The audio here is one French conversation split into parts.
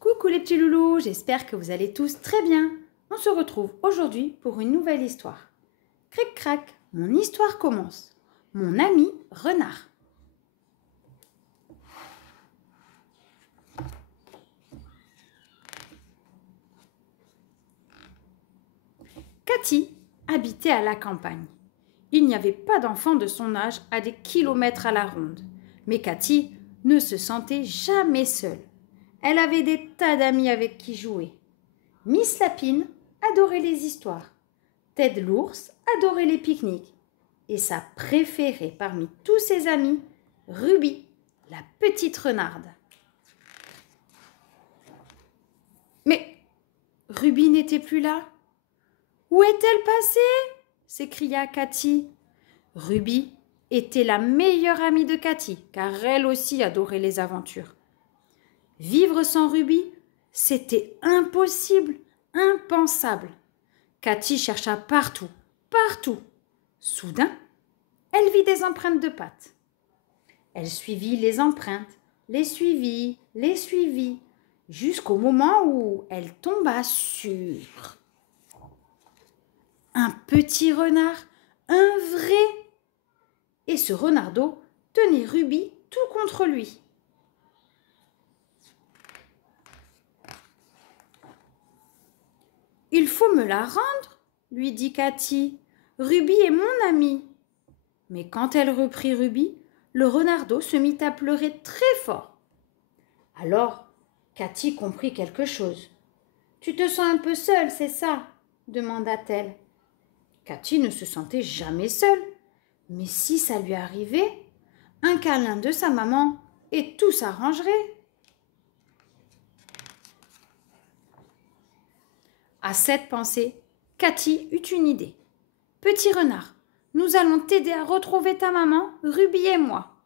Coucou les petits loulous, j'espère que vous allez tous très bien. On se retrouve aujourd'hui pour une nouvelle histoire. Cric crac, mon histoire commence. Mon ami renard. Cathy habitait à la campagne. Il n'y avait pas d'enfant de son âge à des kilomètres à la ronde. Mais Cathy ne se sentait jamais seule. Elle avait des tas d'amis avec qui jouer. Miss Lapine adorait les histoires. Ted l'ours adorait les pique-niques. Et sa préférée parmi tous ses amis, Ruby, la petite renarde. Mais Ruby n'était plus là. Où est-elle passée? S'écria Cathy. Ruby était la meilleure amie de Cathy, car elle aussi adorait les aventures. Vivre sans Ruby, c'était impossible, impensable. Cathy chercha partout, partout. Soudain, elle vit des empreintes de pattes. Elle suivit les empreintes, les suivit, jusqu'au moment où elle tomba sur un petit renard, un vrai. Et ce renardeau tenait Ruby tout contre lui. « Il faut me la rendre, lui dit Cathy. Ruby est mon amie. » Mais quand elle reprit Ruby, le renardeau se mit à pleurer très fort. Alors, Cathy comprit quelque chose. « Tu te sens un peu seule, c'est ça ?» demanda-t-elle. Cathy ne se sentait jamais seule. Mais si ça lui arrivait, un câlin de sa maman et tout s'arrangerait. À cette pensée, Cathy eut une idée. « Petit renard, nous allons t'aider à retrouver ta maman, Ruby et moi. »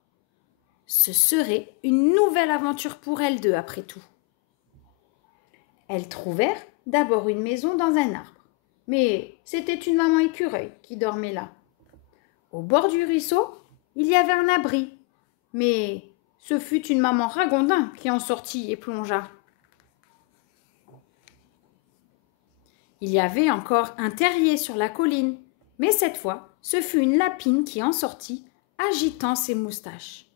Ce serait une nouvelle aventure pour elles deux après tout. Elles trouvèrent d'abord une maison dans un arbre. Mais c'était une maman écureuil qui dormait là. Au bord du ruisseau, il y avait un abri. Mais ce fut une maman ragondin qui en sortit et plongea. Il y avait encore un terrier sur la colline, mais cette fois, ce fut une lapine qui en sortit, agitant ses moustaches.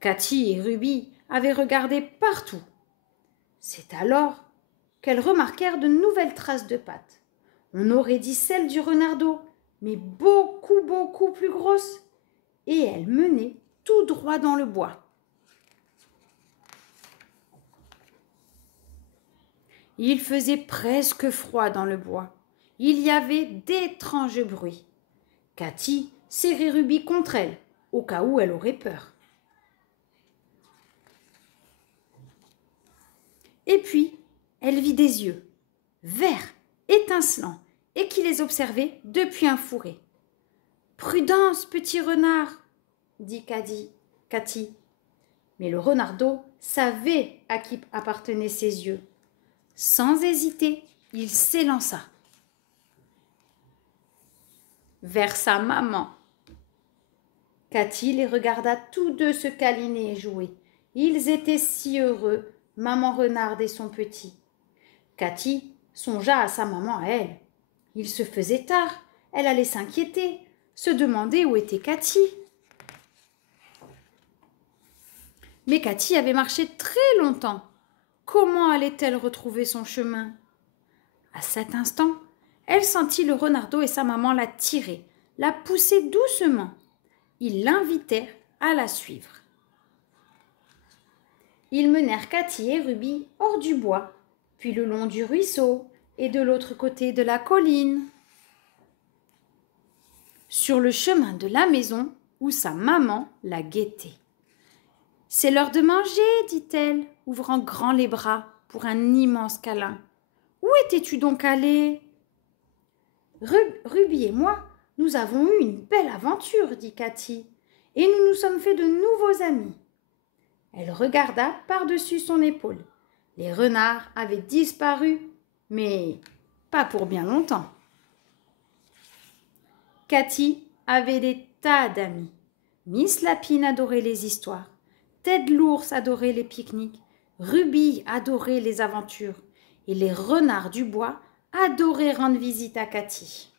Cathy et Ruby avaient regardé partout. C'est alors qu'elles remarquèrent de nouvelles traces de pattes. On aurait dit celles du renardeau, mais beaucoup plus grosses. Et elles menaient tout droit dans le bois. Il faisait presque froid dans le bois. Il y avait d'étranges bruits. Cathy serrait Ruby contre elle, au cas où elle aurait peur. Et puis, elle vit des yeux, verts, étincelants, et qui les observaient depuis un fourré. « Prudence, petit renard !» dit Cathy. Mais le renardeau savait à qui appartenaient ses yeux. Sans hésiter, il s'élança vers sa maman. Cathy les regarda tous deux se câliner et jouer. Ils étaient si heureux, maman renarde et son petit. Cathy songea à sa maman à elle. Il se faisait tard, elle allait s'inquiéter, se demander où était Cathy. Mais Cathy avait marché très longtemps. Comment allait-elle retrouver son chemin? À cet instant, elle sentit le renardeau et sa maman la tirer, la pousser doucement. Ils l'invitèrent à la suivre. Ils menèrent Cathy et Ruby hors du bois, puis le long du ruisseau et de l'autre côté de la colline. Sur le chemin de la maison où sa maman la guettait. « C'est l'heure de manger, dit-elle, ouvrant grand les bras pour un immense câlin. Où étais-tu donc allée? Ruby et moi, nous avons eu une belle aventure, dit Cathy, et nous nous sommes fait de nouveaux amis. Elle regarda par-dessus son épaule. Les renards avaient disparu, mais pas pour bien longtemps. Cathy avait des tas d'amis. Miss Lapine adorait les histoires. Ted l'ours adorait les pique-niques. Ruby adorait les aventures et les renards du bois adoraient rendre visite à Cathy.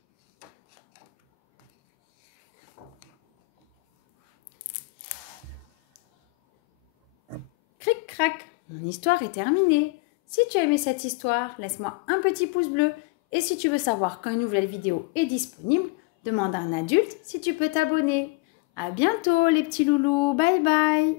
Cric-crac, mon histoire est terminée. Si tu as aimé cette histoire, laisse-moi un petit pouce bleu. Et si tu veux savoir quand une nouvelle vidéo est disponible, demande à un adulte si tu peux t'abonner. À bientôt les petits loulous, bye bye.